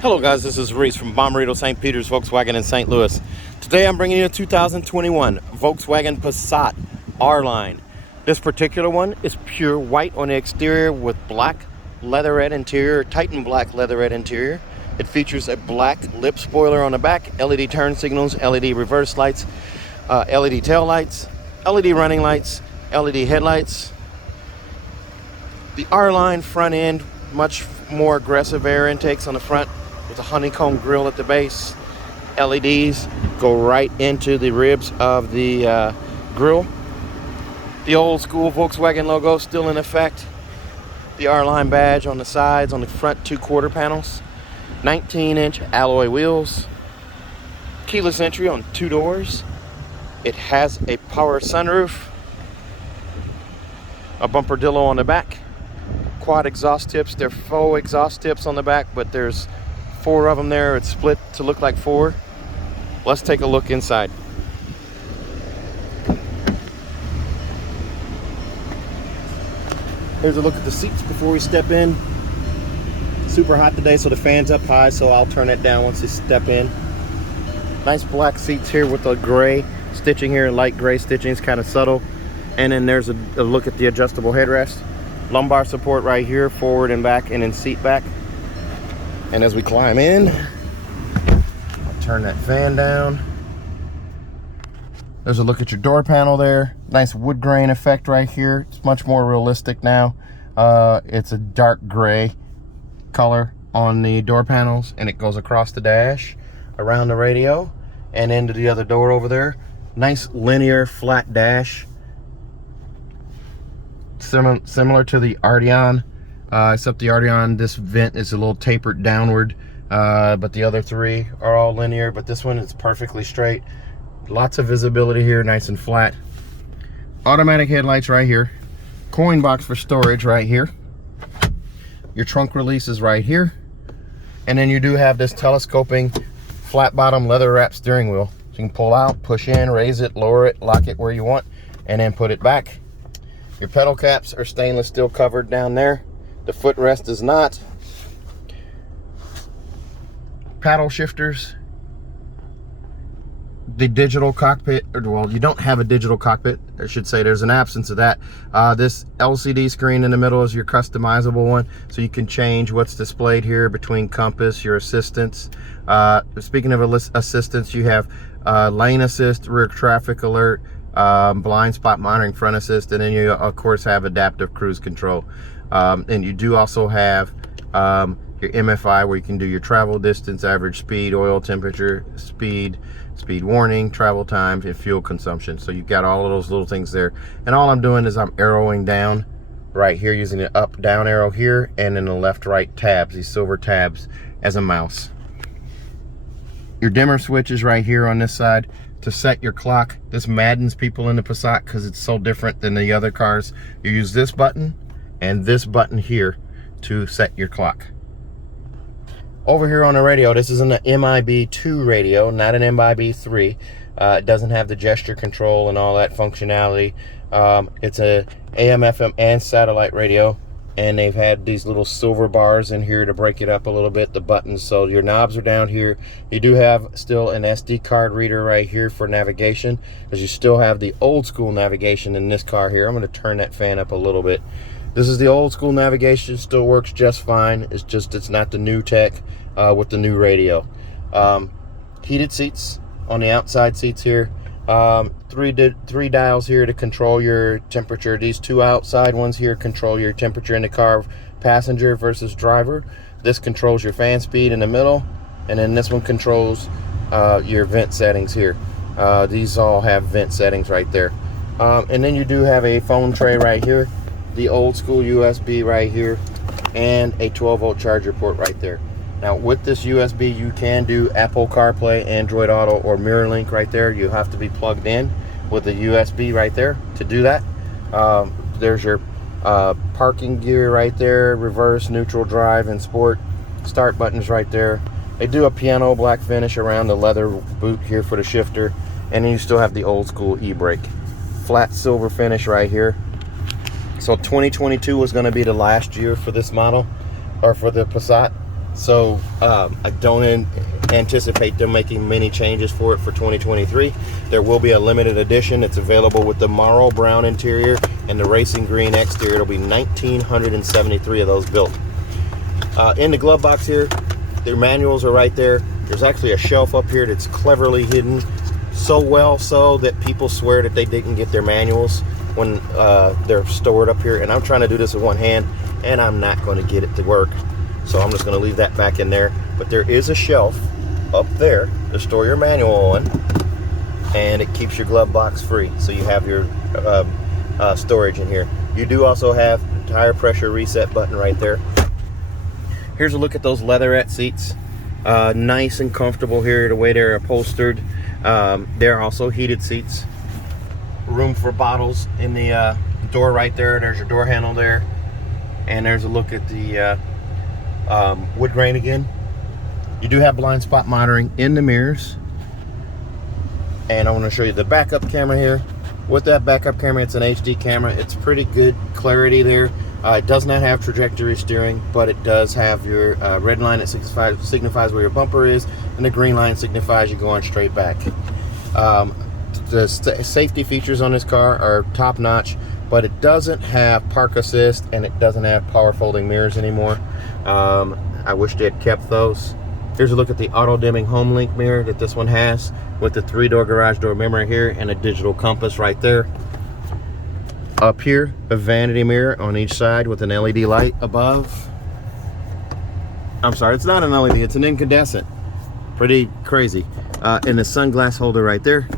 Hello guys, this is Reese from Bommarito St. Peter's Volkswagen in St. Louis. Today I'm bringing you a 2021 Volkswagen Passat R-Line. This particular one is pure white on the exterior with black leatherette interior, Titan black leatherette interior. It features a black lip spoiler on the back, LED turn signals, LED reverse lights, LED tail lights, LED running lights, LED headlights. The R-Line front end, much more aggressive air intakes on the front, with a honeycomb grille at the base. LEDs go right into the ribs of the grille. The old school Volkswagen logo still in effect. The R-Line badge on the sides, on the front two quarter panels. 19-inch alloy wheels. Keyless entry on two doors. It has a power sunroof. A bumperdillo on the back. Quad exhaust tips. They're faux exhaust tips on the back, but there's 4 of them there. It's split to look like 4. Let's take a look inside. Here's a look at the seats before we step in. Super hot today, so the fan's up high, so I'll turn it down once you step in. Nice black seats here with the gray stitching here, light gray stitching. It's kind of subtle. And then there's a look at the adjustable headrest. Lumbar support right here, forward and back, and then seat back. And as we climb in, I'll turn that fan down. There's a look at your door panel there. Nice wood grain effect right here. It's much more realistic now. It's a dark gray color on the door panels, and it goes across the dash, around the radio, and into the other door over there. Nice linear flat dash. Similar to the Arteon. Except the Arteon, this vent is a little tapered downward, but the other 3 are all linear, but this one is perfectly straight. Lots of visibility here, nice and flat. Automatic headlights right here. Coin box for storage right here. Your trunk release is right here. And then you do have this telescoping flat bottom leather wrap steering wheel. So you can pull out, push in, raise it, lower it, lock it where you want, and then put it back. Your pedal caps are stainless steel covered down there. The footrest is not. Paddle shifters. The digital cockpit, or well, you don't have a digital cockpit. I should say there's an absence of that. This LCD screen in the middle is your customizable one, so you can change what's displayed here between compass, your assistance. Speaking of assistance, you have lane assist, rear traffic alert, blind spot monitoring, front assist, and then you of course have adaptive cruise control. And you do also have your MFI, where you can do your travel distance, average speed, oil temperature, speed warning, travel times, and fuel consumption. So you've got all of those little things there. And all I'm doing is I'm arrowing down right here using the up down arrow here, and then the left right tabs, these silver tabs, as a mouse. Your dimmer switch is right here on this side to set your clock. This maddens people in the Passat because it's so different than the other cars. You use this button and this button here to set your clock. Over here on the radio, this is an MIB2 radio, not an MIB3. It doesn't have the gesture control and all that functionality. It's a AM, FM, and satellite radio, and they've had these little silver bars in here to break it up a little bit, the buttons, so your knobs are down here. You do have still an SD card reader right here for navigation, as you still have the old school navigation in this car here. I'm going to turn that fan up a little bit. This is the old school navigation, still works just fine. It's just, it's not the new tech with the new radio. Heated seats on the outside seats here. Three dials here to control your temperature. These 2 outside ones here control your temperature in the car, passenger versus driver. This controls your fan speed in the middle, and then this one controls your vent settings here. These all have vent settings right there. And then you do have a phone tray right here, the old school USB right here, and a 12-volt charger port right there. Now with this USB, you can do Apple CarPlay, Android Auto, or MirrorLink right there. You have to be plugged in with a USB right there to do that. There's your parking gear right there, reverse, neutral, drive, and sport. Start buttons right there. They do a piano black finish around the leather boot here for the shifter. And then you still have the old school e-brake. Flat silver finish right here. So 2022 was going to be the last year for this model, or for the Passat. So I don't anticipate them making many changes for it for 2023. There will be a limited edition. It's available with the Marl brown interior and the racing green exterior. It'll be 1,973 of those built. In the glove box here, their manuals are right there. There's actually a shelf up here that's cleverly hidden, so well so that people swear that they didn't get their manuals when they're stored up here. And I'm trying to do this with one hand, and I'm not going to get it to work. So I'm just going to leave that back in there. But there is a shelf up there to store your manual on, and it keeps your glove box free. So you have your storage in here. You do also have a tire pressure reset button right there. Here's a look at those leatherette seats. Nice and comfortable here the way they're upholstered. They're also heated seats. Room for bottles in the door right there. There's your door handle there. And there's a look at the wood grain again. You do have blind spot monitoring in the mirrors. And I want to show you the backup camera here. With that backup camera, it's an HD camera. It's pretty good clarity there. It does not have trajectory steering, but it does have your red line that signifies where your bumper is, and the green line signifies you're going straight back. The safety features on this car are top notch, but it doesn't have park assist and it doesn't have power folding mirrors anymore. I wish they had kept those. Here's a look at the auto dimming home link mirror that this one has, with the 3-door garage door memory here and a digital compass right there. Up here, a vanity mirror on each side with an LED light above. I'm sorry, it's not an LED, it's an incandescent. Pretty crazy. And the sunglass holder right there.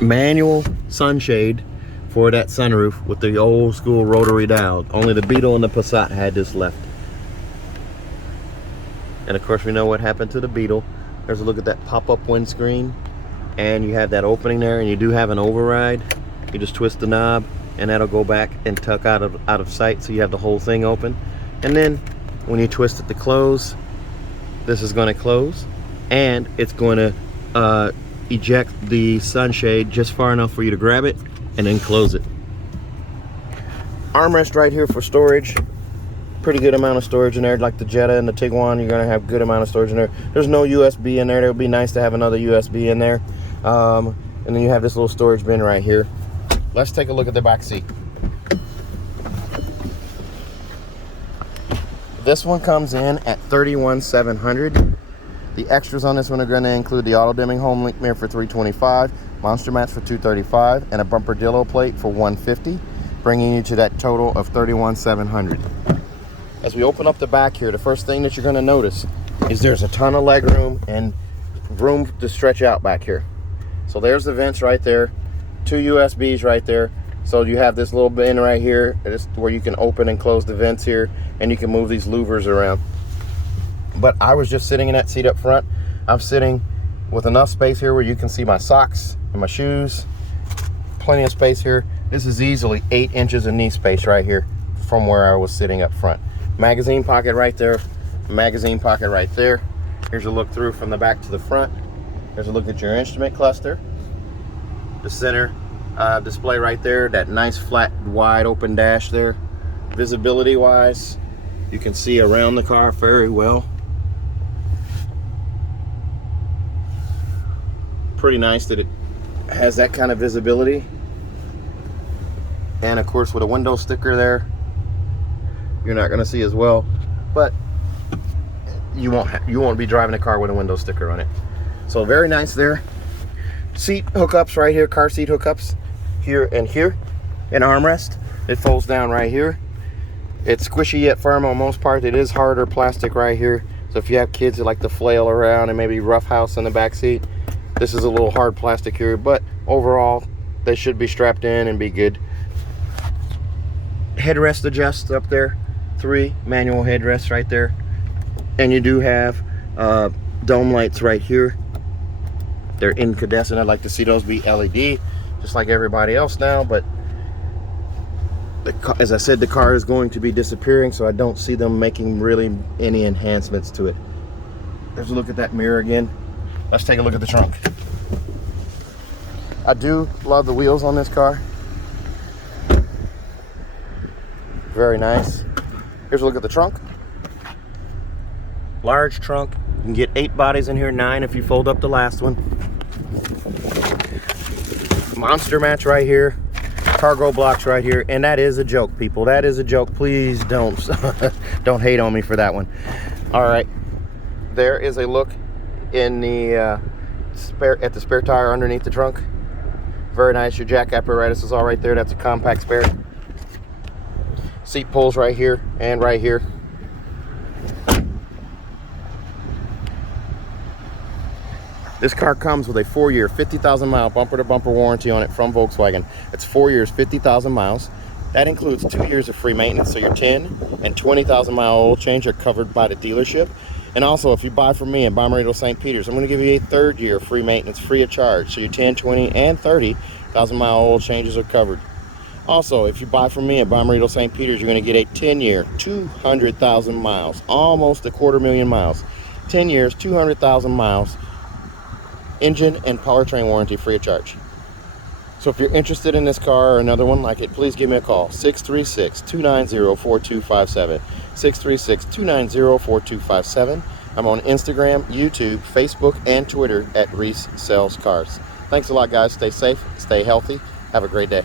Manual sunshade for that sunroof with the old school rotary dial. Only the Beetle and the Passat had this left. And of course we know what happened to the Beetle. There's a look at that pop-up windscreen. And you have that opening there, and you do have an override. You just twist the knob and that'll go back and tuck out of sight, so you have the whole thing open. And then when you twist it to close, this is going to close, and it's going to eject the sunshade just far enough for you to grab it and then close it. Armrest right here for storage. Pretty good amount of storage in there. Like the Jetta and the Tiguan, you're going to have good amount of storage in there. There's no USB in there. It would be nice to have another USB in there. And then you have this little storage bin right here. Let's take a look at the back seat. This one comes in at $31,700. The extras on this one are going to include the auto dimming home link mirror for $325, monster mats for $235, and a bumper plate for $150, bringing you to that total of $31,700. As we open up the back here, the first thing that you're going to notice is there's a ton of leg room and room to stretch out back here. So there's the vents right there. 2 USBs right there. So you have this little bin right here. It's where you can open and close the vents here, and you can move these louvers around. But I was just sitting in that seat up front. I'm sitting with enough space here where you can see my socks and my shoes. Plenty of space here. This is easily 8 inches of knee space right here from where I was sitting up front. Magazine pocket right there. Magazine pocket right there. Here's a look through from the back to the front. There's a look at your instrument cluster. The center display right there, that nice flat wide open dash there. Visibility wise, you can see around the car very well. Pretty nice that it has that kind of visibility. And of course with a window sticker there, you're not going to see as well, but you won't be driving a car with a window sticker on it. So very nice there. Seat hookups right here, car seat hookups here and here. An armrest, it folds down right here. It's squishy yet firm on most part. It is harder plastic right here. So if you have kids that like to flail around and maybe roughhouse in the back seat, this is a little hard plastic here, but overall they should be strapped in and be good. Headrest adjusts up there. 3 manual headrests right there. And you do have dome lights right here. They're incandescent. I'd like to see those be LED, just like everybody else now, but as I said, the car is going to be disappearing, so I don't see them making really any enhancements to it. There's a look at that mirror again. Let's take a look at the trunk. I do love the wheels on this car. Very nice. Here's a look at the trunk. Large trunk. You can get 8 bodies in here, 9 if you fold up the last one. Monster match right here. Cargo blocks right here. And that is a joke, people. That is a joke. Please don't don't hate on me for that one. All right. There is a look in the spare tire underneath the trunk. Very nice. Your jack apparatus is all right there. That's a compact spare. Seat pulls right here and right here. This car comes with a 4-year, 50,000 mile bumper to bumper warranty on it from Volkswagen. It's 4 years, 50,000 miles. That includes 2 years of free maintenance, so your 10 and 20,000 mile oil change are covered by the dealership. And also, if you buy from me in Bommarito St. Peter's, I'm going to give you a 3rd year of free maintenance free of charge. So your 10, 20, and 30,000 mile oil changes are covered. Also, if you buy from me at Bommarito St. Peter's, you're going to get a 10-year, 200,000 miles, almost 250,000 miles. 10 years, 200,000 miles, engine and powertrain warranty free of charge. So if you're interested in this car or another one like it, please give me a call. 636-290-4257. 636-290-4257. I'm on Instagram, YouTube, Facebook, and Twitter at Reese Sells Cars. Thanks a lot, guys. Stay safe, stay healthy. Have a great day.